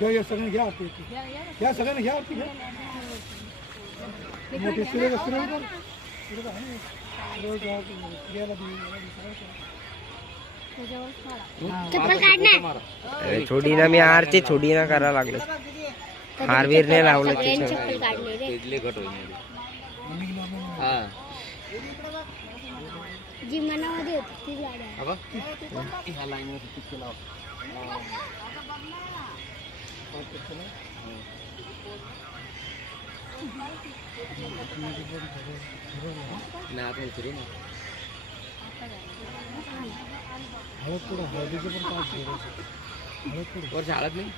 घ्या सगळ्यांनी घ्या आरती घ्या सगळ्यांनी घ्या आरती घ्या मोठी सुरेख छोडी ना मी आरती छोडी ना करा लागलो हारवीर नाही लावलं जी मनामध्ये होती ती शाळेत नाही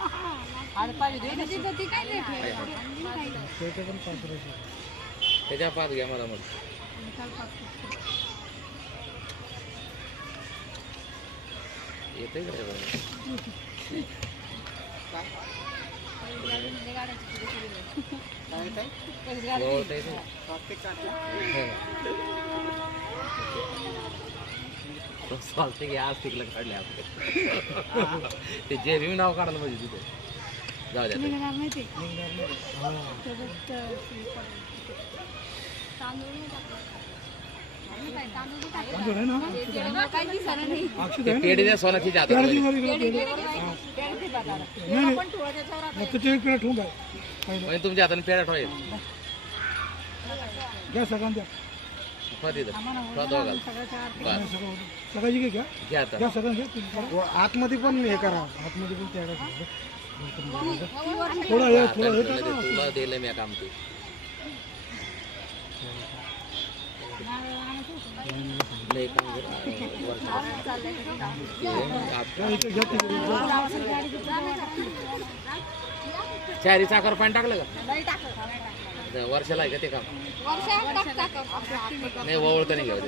त्याच्या पाच घ्या मला मग येते चालते की आज तिकडे काढले आपले ते जे रिव्ह्यू नाव काढायला पाहिजे तिथे जाऊ द्या पेढी द्या सोनाची जात तुमच्या हाताने पेढा ठेवायचा घ्या सगळ्यांना सगळ्याची घ्या घ्या सगळ्यांना आतमध्ये पण हे करा आतमध्ये पण त्या थोडं हे तुला दिलं मी काम ते चारी चाकर पाणी टाकलं का वर्षाला आहे का ते काम नाही वळत नाही घ्यावं